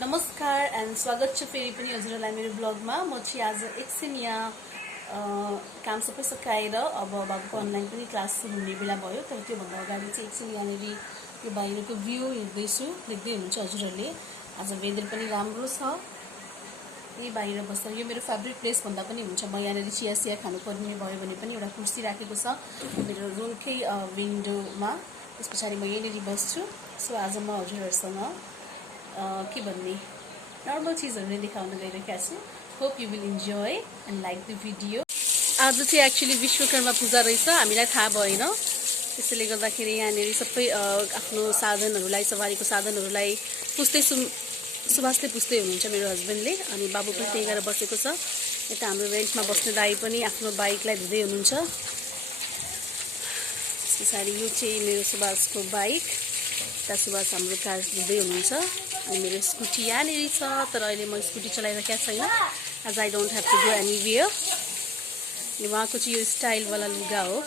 नमस्कार एन्ड स्वागत छ फेरि पनि हजुरहरूलाई मेरो ब्लगमा। म चाहिँ आज एकछिन यहाँ काम सबै सकाएर अब बाबुको अनलाइन पनि क्लास सुरु हुने बेला भयो। तर त्योभन्दा अगाडि चाहिँ एकछिन यहाँनिर यो बाहिरको भ्यू हेर्दैछु, देख्दै हुनुहुन्छ हजुरहरूले। आज वेदर पनि राम्रो छ। यही बाहिर बस्दा यो मेरो फेभरेट प्लेस भन्दा पनि हुन्छ। म यहाँनिर चिया खानुपर्ने भयो भने पनि एउटा कुर्सी राखेको छ मेरो रुमकै विन्डोमा। त्यस पछाडि म यहाँनिर बस्छु। सो आज म हजुरहरूसँग के भन्ने नर्मल चीजहरु नै देखाउन गइरहेको छु। Hope you will enjoy and like the video. आज चाहिँ एक्चुअली विश्वकर्मा पूजा रहेछ, हामीलाई थाहा भएन। त्यसैले गर्दाखेरि यहाँनिर सबै आफ्नो साधनहरूलाई, सवारीको साधनहरूलाई पुस्दै सुभाषले पुस्दै हुनुहुन्छ मेरो हस्बेन्डले। अनि बाबु पनि त्यही गरेर बसेको छ। यता हाम्रो रेन्टमा बस्ने दाइ पनि आफ्नो बाइकलाई धुँदै हुनुहुन्छ। त्यसपछि यो चाहिँ मेरो सुभाषको बाइक, यता सुभाष हाम्रो कार धुँदै हुनुहुन्छ। अनि मेरो स्कुटी यहाँनिर छ, तर अहिले म स्कुटी चलाइरहेको छैन, as I don't have to go anywhere. अनि उहाँको चाहिँ यो स्टाइलवाला लुगा हो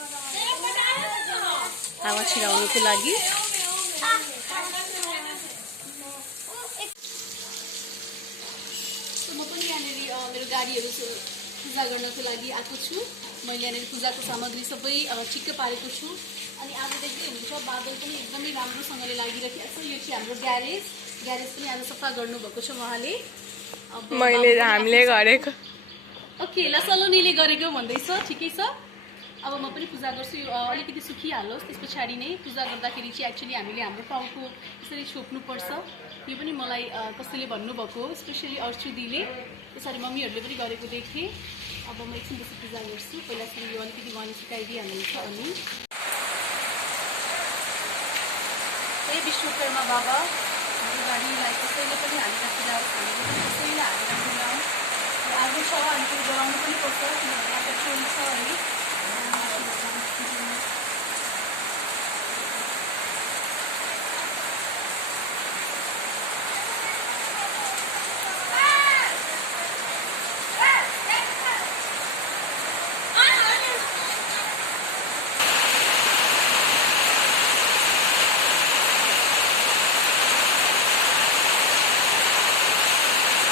हावा छिराउनको लागि। म पनि यहाँनिर मेरो गाडीहरू पूजा गर्नको लागि आएको छु। मैले यहाँनिर पूजाको सामग्री सबै ठिक्क पारेको छु। अनि आज देख्दै हुनुहुन्छ बादल पनि एकदमै राम्रोसँगले लागिरहेको छ। यो चाहिँ हाम्रो ग्यारेज पनि आज सफा गर्नुभएको छ उहाँले। हामीले गरेको ओके ल सलोनीले गरेको भन्दैछ, ठिकै छ। अब म पनि पूजा गर्छु। यो अलिकति सुकिहालोस्, त्यस पछाडि नै पूजा गर्दाखेरि चाहिँ एक्चुअली हामीले हाम्रो टाउको यसरी छोप्नुपर्छ। यो पनि मलाई कसैले भन्नुभएको, स्पेसली अर्चुदीले। त्यसरी मम्मीहरूले पनि गरेको देखेँ। अब म एकछिनपछि पूजा गर्छु। पहिला चाहिँ यो अलिकति उहाँले सिकाइदिइहाल्नुहुन्छ। अनि हे विश्वकर्मा बाबा, हाम्रो गाडीलाई कसैले पनि हालिराखिरहोस्, हामीले पनि कसैले हालिराखिरहोस्। आगो छ अनि त्यो जलाउनु पनि पर्छ, किनभने यहाँ पेट्रोल छ है।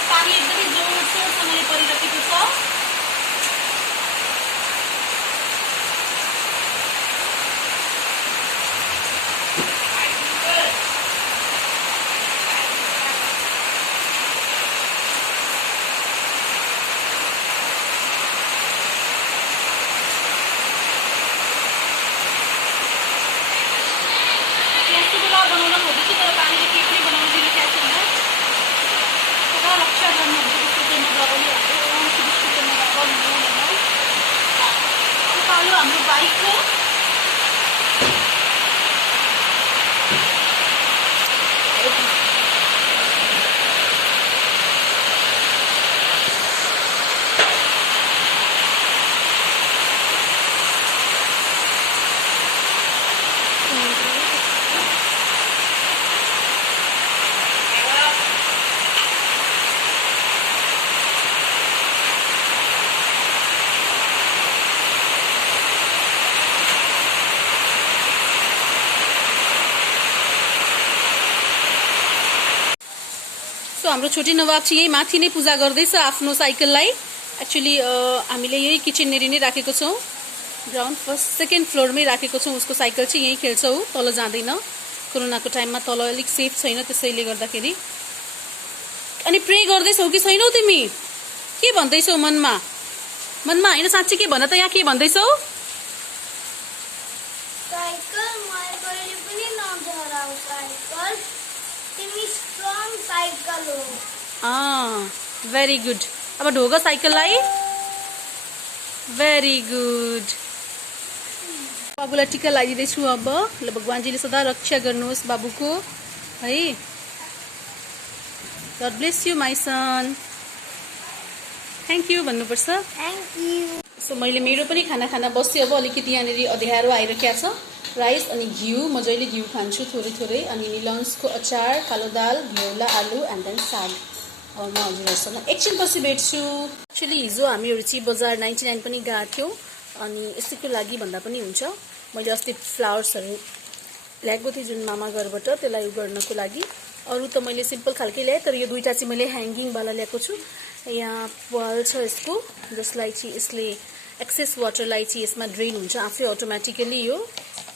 पानी एकदमै जोरसोरसँगले परिरहेको छ। बनाउन खोजेछु तर पानीले केही पनि बनाउन दिइरहेको छैन। रक्षा गर्नु पालो हाम्रो बाइकको हाम्रो छोटी नवाब चाहिँ यही माथि नै पूजा गर्दैछ आफ्नो साइकललाई। एक्चुअली हामीले यही किचननेरि नै राखेको छौँ, ग्राउन्ड फर्स्ट सेकेन्ड फ्लोरमै राखेको छौँ। उसको साइकल चाहिँ यहीँ खेल्छ, ऊ तल जाँदैन। कोरोनाको टाइममा तल अलिक सेफ छैन, त्यसैले गर्दाखेरि। अनि प्रे गर्दैछौ कि छैनौ तिमी? के भन्दैछौ मनमा होइन, साँच्चै के भन त, यहाँ के भन्दैछौ? Very good. अब ढोग साइकललाई। Very good. बाबुलाई टिका लगाइदिँदैछु अब। ल भगवानजीले सदा रक्षा गर्नुहोस् बाबुको है। God bless you my son. Thank you भन्नुपर्छ। Thank you. सो मैले मेरो पनि खाना बस्यो। अब अलिकति यहाँनिर अँध्यारो आइरहेको छ। राइस अनि घिउ, म जहिले घिउ खान्छु थोरै। अनि निलन्सको अचार, कालो दाल, घिउला आलु एन्ड देन साग। अब म हजुरहरूसँग एकछिनपछि भेट्छु। एक्चुअली हिजो हामीहरू चाहिँ बजार 99 पनि गएको थियौँ। अनि यसैको लागि भन्दा पनि हुन्छ, मैले अस्ति फ्लावर्सहरू ल्याएको थिएँ जुन मामा घरबाट, त्यसलाई गर्नको लागि। अरू त मैले सिम्पल खालकै ल्याएँ, तर यो दुईटा चाहिँ मैले ह्याङ्गिङवाला ल्याएको छु। यहाँ वाल छ यसको, जसलाई चाहिँ यसले एक्सेस वाटरलाई चाहिँ यसमा ड्रेन हुन्छ आफै अटोमेटिकली यो।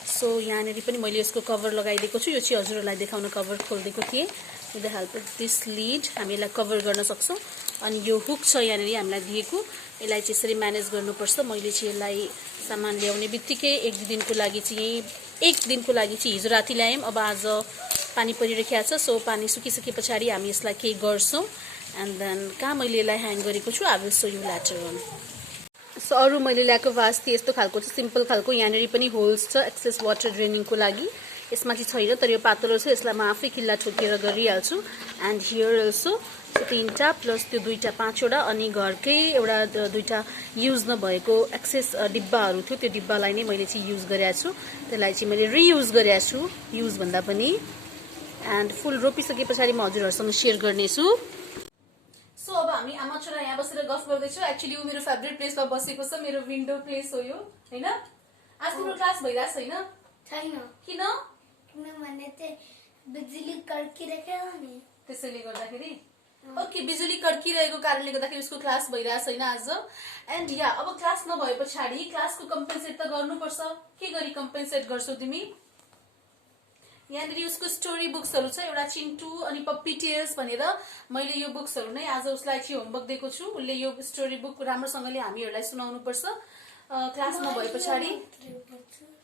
सो यहाँनिर पनि मैले यसको कभर लगाइदिएको छु। यो चाहिँ हजुरहरूलाई देखाउन कभर खोलिदिएको थिएँ। With the help of this lid हामी यसलाई कभर गर्न सक्छौँ। अनि यो हुक छ यहाँनिर हामीलाई दिएको, यसलाई चाहिँ यसरी म्यानेज गर्नुपर्छ। मैले चाहिँ यसलाई सामान ल्याउने बित्तिकै एक दिनको लागि चाहिँ हिजो राति ल्यायौँ, अब आज पानी परिरहेको छ। सो पानी सुकिसके पछाडि हामी यसलाई केही गर्छौँ। एन्ड देन कहाँ मैले यसलाई ह्याङ गरेको छु, I will show you later on. So अरू मैले ल्याएको भास थिएँ यस्तो खालको छ, सिम्पल खालको। यहाँनिर पनि होल्स छ एक्सेस वाटर ड्रेनिङको लागि। यसमा चाहिँ छैन, तर यो पातलो छ, यसलाई म आफै किल्ला ठोकेर गरिहाल्छु। एन्ड हियर अल्सो तीनटा प्लस त्यो दुईटा, पाँचवटा। अनि घरकै एउटा दुईटा युज नभएको एक्सेस डिब्बाहरू थियो, त्यो डिब्बालाई नै मैले चाहिँ युज गरेको छु। त्यसलाई चाहिँ मैले रियुज गरेको छु, युज भन्दा पनि। एन्ड फुल रोपिसके पछाडि म हजुरहरूसँग सेयर गर्नेछु। सो अब हामी आमा छोरा यहाँ बसेर गफ गर्दैछु। एक्चुअली ऊ मेरो फेभरेट प्लेसमा बसेको छ, मेरो विन्डो प्लेस हो यो, होइन? आज तिम्रो क्लास भइरहेको छैन? किन? किनभने चाहिँ बिजुली कड्किरहेको नि, त्यसैले गर्दाखेरि। ओके, बिजुली कड्किरहेको कारणले गर्दाखेरि उसको क्लास भइरहेको छैन आज। एन्ड या अब क्लास नभए पछाडि क्लासको कम्पेन्सेट त गर्नुपर्छ। के गरी कम्पेन्सेट गर्छौ तिमी? यहाँनिर उसको स्टोरी बुक्सहरू छ, एउटा चिन्टु अनि पप्पी टेल्स भनेर। मैले यो बुक्सहरू नै आज उसलाई चाहिँ होमवर्क दिएको छु। उसले यो स्टोरी बुक राम्रोसँगले हामीहरूलाई सुनाउनु पर्छ क्लास नभए पछाडि।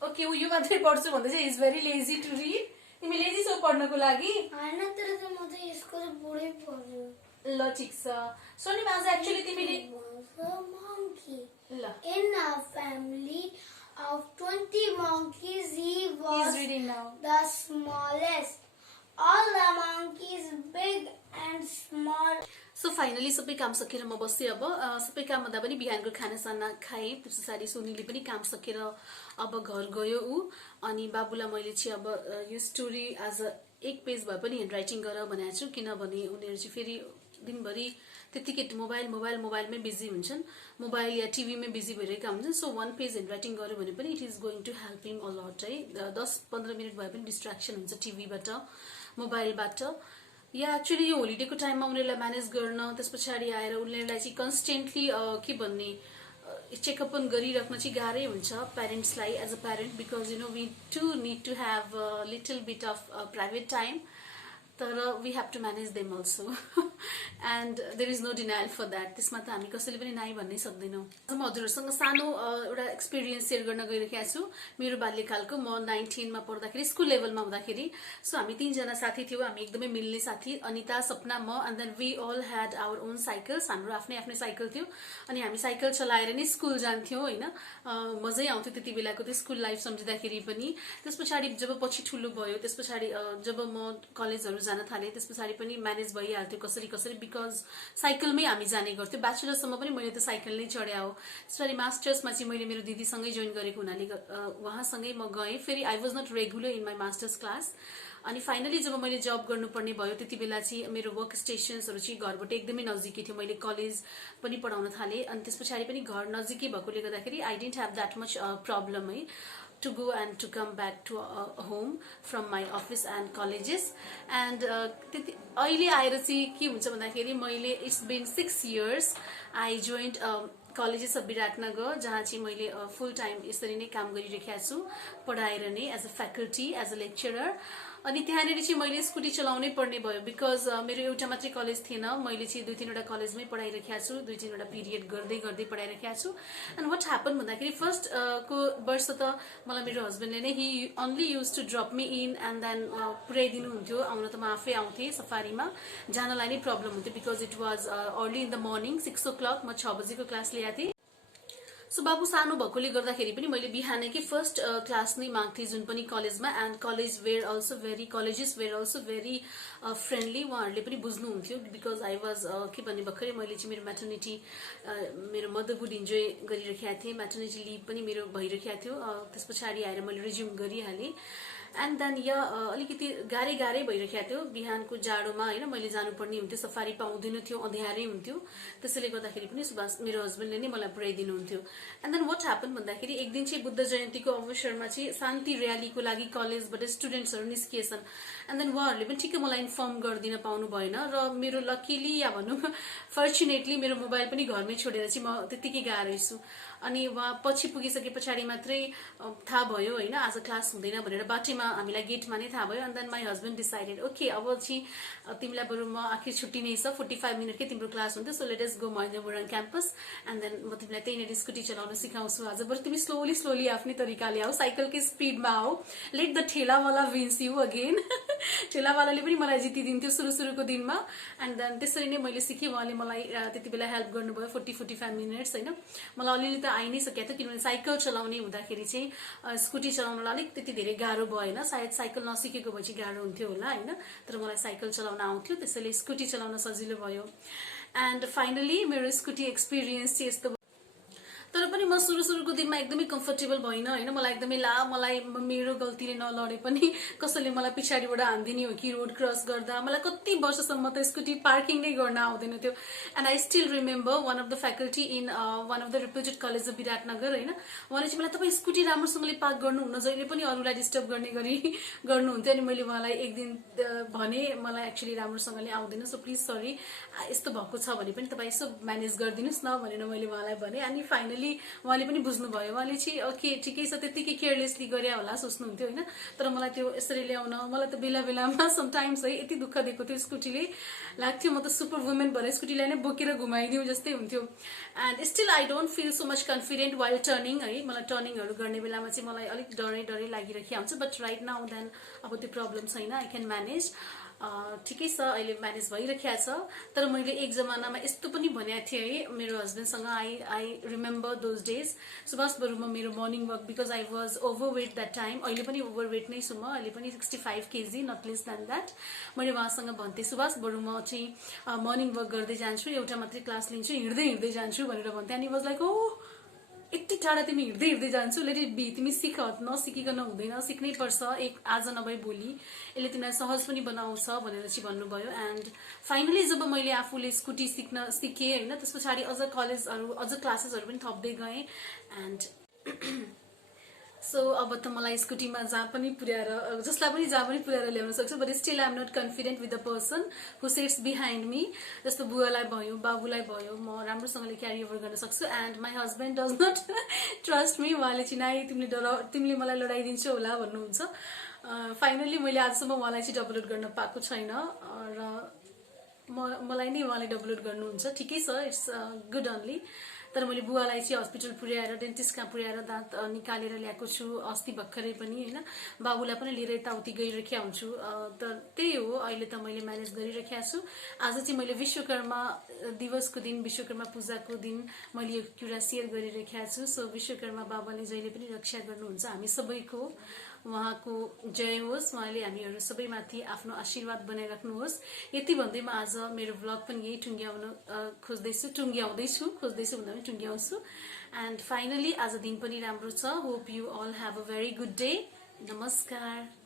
ओके, ऊ यो मात्रै पढ्छु भन्दै चाहिँ is very lazy to read. तिमी लेजी छौ पढ्नको लागि? हैन, तर म त यसको पुरै पढ्छु। ल ठिक छ। सोनी आज एक्चुअली तिमीले ल In a family of 20 monkeys, he was He's reading now. the smallest. All the monkeys, big and small. So finally सबै काम सकेर म बसेँ। अब सबै काम भन्दा पनि बिहानको खानासाना खाएँ। त्यस पछाडि सोनीले पनि काम सकेर अब घर गयो ऊ। अनि बाबुलाई मैले चाहिँ अब यो स्टोरी आज एक पेज भए पनि ह्यान्ड राइटिङ गर भनेको छु, किनभने उनीहरू चाहिँ फेरि दिनभरि त्यतिकै मोबाइलमै बिजी हुन्छन्, मोबाइल या टिभीमै बिजी भइरहेका हुन्छन्। सो 1 पेज ह्यान्ड राइटिङ गर्यो भने पनि it is going to help him a lot है। 10-15 मिनट भए पनि डिस्ट्र्याक्सन हुन्छ टिभीबाट, मोबाइलबाट। या एक्चुअली यो होलिडेको टाइममा उनीहरूलाई म्यानेज गर्न, त्यस पछाडि आएर उनीहरूलाई चाहिँ कन्सटेन्टली के भन्ने चेकअप पनि गरिराख्न चाहिँ गाह्रै हुन्छ प्यारेन्ट्सलाई as a parent, because you know we too need to have little bit of private time, तर we have to manage them also. And there is no denial for that. त्यसमा त हामी कसैले पनि नाइ भन्नै सक्दैनौँ। म हजुरहरूसँग सानो एउटा एक्सपिरियन्स सेयर गर्न गइरहेको छु मेरो बाल्यकालको। म 9-10मा पढ्दाखेरि, स्कुल लेभलमा हुँदाखेरि, सो हामी 3जना साथी थियौँ। हामी एकदमै मिल्ने साथी, अनिता, सपना, म। And then we all had our own cycles. हाम्रो आफ्नै आफ्नै साइकल थियो अनि हामी साइकल चलाएर नै स्कुल जान्थ्यौँ, होइन? मजै आउँथ्यो त्यति बेलाको त्यो स्कुल लाइफ सम्झिँदाखेरि पनि। त्यस पछाडि जब पछि ठुलो भयो, त्यस पछाडि जब म कलेजहरू जान थालेँ, त्यस पछाडि पनि म्यानेज भइहाल्थ्यो कसरी कसरी, बिकज साइकलमै हामी जाने गर्थ्यौँ। ब्याचलरसम्म पनि मैले त साइकल नै चढ्या हो। त्यसपछि मास्टर्समा चाहिँ मैले मेरो दिदीसँगै जोइन गरेको हुनाले उहाँसँगै म गएँ। फेरि I was not regular in my masters class. अनि फाइनली जब मैले जब गर्नुपर्ने भयो, त्यति बेला चाहिँ मेरो वर्क स्टेसन्सहरू चाहिँ घरबाट एकदमै नजिकै थियो। मैले कलेज पनि पढाउन थालेँ अनि त्यस पछाडि पनि घर नजिकै भएकोले गर्दाखेरि I didn't have that much problem है to go and to come back to home from my office and colleges. And अहिले आएर चाहिँ के हुन्छ भन्दाखेरि मैले it's been 6 years I joined colleges of Biratnagar, जहाँ चाहिँ मैले फुल टाइम यसरी नै काम गरिरहेको छु पढाएर नै as a faculty, as a lecturer. अनि त्यहाँनिर चाहिँ मैले स्कुटी चलाउनै पर्ने भयो, बिकज मेरो एउटा मात्रै कलेज थिएन। मैले चाहिँ 2-3वटा कलेजमै पढाइरहेको छु, 2-3वटा पिरियड गर्दै गर्दै पढाइरहेको छु। एन्ड वाट ह्यापन भन्दाखेरि फर्स्ट को वर्ष त मलाई मेरो हस्बेन्डले नै he only use to drop me in and then पुर्याइदिनुहुन्थ्यो। आउन त म आफै आउँथेँ, सफारीमा जानलाई नै प्रब्लम हुन्थ्यो, because it was early in the morning 6 o'clock। म 6 बजीको क्लास लिएको थिएँ। सो बाबु सानो भएकोले गर्दाखेरि पनि मैले बिहानैकै फर्स्ट क्लास नै माग्थेँ जुन पनि कलेजमा। And colleges were also very friendly. उहाँहरूले पनि बुझ्नुहुन्थ्यो, बिकज आई वाज के भन्ने भर्खरै मैले चाहिँ मेरो म्याटर्निटी, मेरो मदरहुड इन्जोय गरिरहेको थिएँ। म्याटर्निटी लिभ पनि मेरो भइरहेको थियो। त्यस पछाडि आएर मैले रिज्युम गरिहालेँ। एन्ड देन अलिकति गाह्रै भइरहेको थियो बिहानको जाडोमा होइन मैले जानुपर्ने हुन्थ्यो सफारी पाउँदैन थियो अँध्यारै हुन्थ्यो त्यसैले गर्दाखेरि पनि सुभाष मेरो हस्बेन्डले नै मलाई पुर्याइदिनुहुन्थ्यो एन्ड देन वाट ह्यापन भन्दाखेरि एक दिन चाहिँ बुद्ध जयन्तीको अवसरमा चाहिँ शान्ति र्यालीको लागि कलेजबाट स्टुडेन्ट्सहरू निस्किएछन् एन्ड देन उहाँहरूले पनि ठिकै मलाई इन्फर्म गरिदिन पाउनु भएन र मेरो लकिली या भनौँ फर्चुनेटली मेरो मोबाइल पनि घरमै छोडेर चाहिँ म त्यत्तिकै गएको रहेछु अनि उहाँ पछि पुगिसके पछाडि मात्रै थाहा भयो होइन आज क्लास हुँदैन भनेर बाटैमा हामीलाई गेटमा नै थाहा भयो and then my husband decided okay अब चाहिँ तिमीलाई बरु म आखिर छुट्टी नै छ 45 मिनटकै तिम्रो क्लास हुन्थ्यो so let us go Mahendra Morang campus and then म तिमीलाई त्यहीँनिर स्कुटी चलाउन सिकाउँछु आज बरु तिमी स्लोली आफ्नै तरिकाले आऊ साइकलकै स्पिडमा आऊ लेट द ठेलावाला विन्स यु अगेन ठेलावालाले पनि मलाई जितिदिन्थ्यो सुरुको दिनमा एन्ड देन त्यसरी नै मैले सिकेँ उहाँले मलाई त्यति बेला हेल्प गर्नुभयो 40-45 मिनट्स होइन मलाई अलिअलि त आइ नै सकेको थियो किनभने साइकल चलाउने हुँदाखेरि चाहिँ स्कुटी चलाउनलाई अलिक त्यति धेरै गाह्रो भएन सायद साइकल नसिकेको भए चाहिँ गाह्रो हुन्थ्यो होला होइन तर मलाई साइकल चलाउन आउँथ्यो त्यसैले स्कुटी चलाउन सजिलो भयो एन्ड फाइनली मेरो स्कुटी एक्सपिरियन्स चाहिँ यस्तो तर पनि म सुरुको दिनमा एकदमै कम्फर्टेबल भइन होइन मलाई एकदमै मलाई मेरो गल्तीले नलडे पनि कसैले मलाई पछाडिबाट हान्दिने हो कि रोड क्रस गर्दा मलाई कति वर्षसम्म त स्कुटी पार्किङ नै गर्न आउँदैन थियो and I still remember one of the faculty in one of the reputed college of Biratnagar होइन उहाँले चाहिँ मलाई तपाईँ स्कुटी राम्रोसँगले पार्क गर्नुहुन्न जहिले पनि अरूलाई डिस्टर्ब गर्ने गरी गर्नुहुन्थ्यो अनि मैले उहाँलाई एक दिन भने मलाई एक्चुअली राम्रोसँगले आउँदैन सो प्लिज सरी यस्तो भएको छ भने पनि तपाईँ यसो म्यानेज गरिदिनुहोस् न भनेर मैले उहाँलाई भने अनि फाइनली उहाँले पनि बुझ्नुभयो उहाँले चाहिँ ओके ठिकै छ त्यतिकै केयरलेसली गरे होला सोच्नुहुन्थ्यो होइन तर मलाई त्यो यसरी ल्याउन मलाई त बेलामा समटाइम्स है यति दुःख दिएको थियो स्कुटीले लाग्थ्यो म त सुपर वुमेन भएर स्कुटीलाई नै बोकेर घुमाइदिउँ जस्तै हुन्थ्यो and still I don't feel so much confident while turning है मलाई टर्निङहरू गर्ने बेलामा चाहिँ मलाई अलिक डरै लागिरहेको हुन्छ बट राइट नाउ देन अब त्यो प्रब्लम छैन आई क्यान म्यानेज ठिकै छ अहिले म्यानेज भइरहेको छ तर मैले एक जमानामा यस्तो पनि भनेको थिएँ है मेरो हस्बेन्डसँग I remember those days Subhash बरु म मेरो morning walk because I was overweight that time अहिले पनि ओभरवेट नै छु म अहिले पनि 65 kg not less than that मैले उहाँसँग भन्थेँ सुभाष बरु म चाहिँ मर्निङ वक गर्दै जान्छु एउटा मात्रै क्लास लिन्छु हिँड्दै जान्छु भनेर भन्थेँ अनि वाज लाइक ओ यति टाढा तिमी हिँड्दै जान्छु लेट इट बी तिमी सिक नसिकिकन हुँदैन सिक्नै पर्छ एक आज नभए भोलि यसले तिमीलाई सहज पनि बनाउँछ भनेर चाहिँ भन्नुभयो एन्ड फाइनली जब मैले आफूले स्कुटी सिकेँ होइन त्यस पछाडि अझ कलेजहरू अझ क्लासेसहरू पनि थप्दै गएँ एन्ड सो अब त मलाई स्कुटीमा जहाँ पनि पुर्याएर जसलाई पनि जहाँ पनि पुर्याएर ल्याउन सक्छु but still I am not confident with the person who sits behind me जस्तो बुवालाई भयो बाबुलाई भयो म राम्रोसँगले क्यारी ओभर गर्न सक्छु and my husband does not trust me उहाँले चाहिँ नाइ तिमीले मलाई लडाइदिन्छौ होला भन्नुहुन्छ फाइनली मैले आजसम्म उहाँलाई चाहिँ डबल गर्न पाएको छैन र मलाई नै उहाँले डबल गर्नुहुन्छ ठिकै छ इट्स गुड अन्ली तर मैले बुवालाई चाहिँ हस्पिटल पुर्याएर डेन्टिस्ट कहाँ पुर्याएर दाँत निकालेर ल्याएको छु अस्ति भर्खरै पनि होइन बाबुलाई पनि लिएर यताउति गइरहेको हुन्छु तर त्यही हो अहिले त मैले म्यानेज गरिरहेको छु आज चाहिँ मैले विश्वकर्मा दिवसको दिन विश्वकर्मा पूजाको दिन मैले यो कुरा सेयर गरिरहेको छु सो विश्वकर्मा बाबाले जहिले पनि रक्षा गर्नुहुन्छ हामी सबैको उहाँको जय होस् उहाँले हामीहरू सबैमाथि आफ्नो आशीर्वाद बनाइराख्नुहोस् यति भन्दै म आज मेरो ब्लग पनि यही टुङ्ग्याउँदैछु भन्दा पनि टुङ्ग्याउँछु एन्ड फाइनली आज दिन पनि राम्रो छ hope you all have a very good day नमस्कार।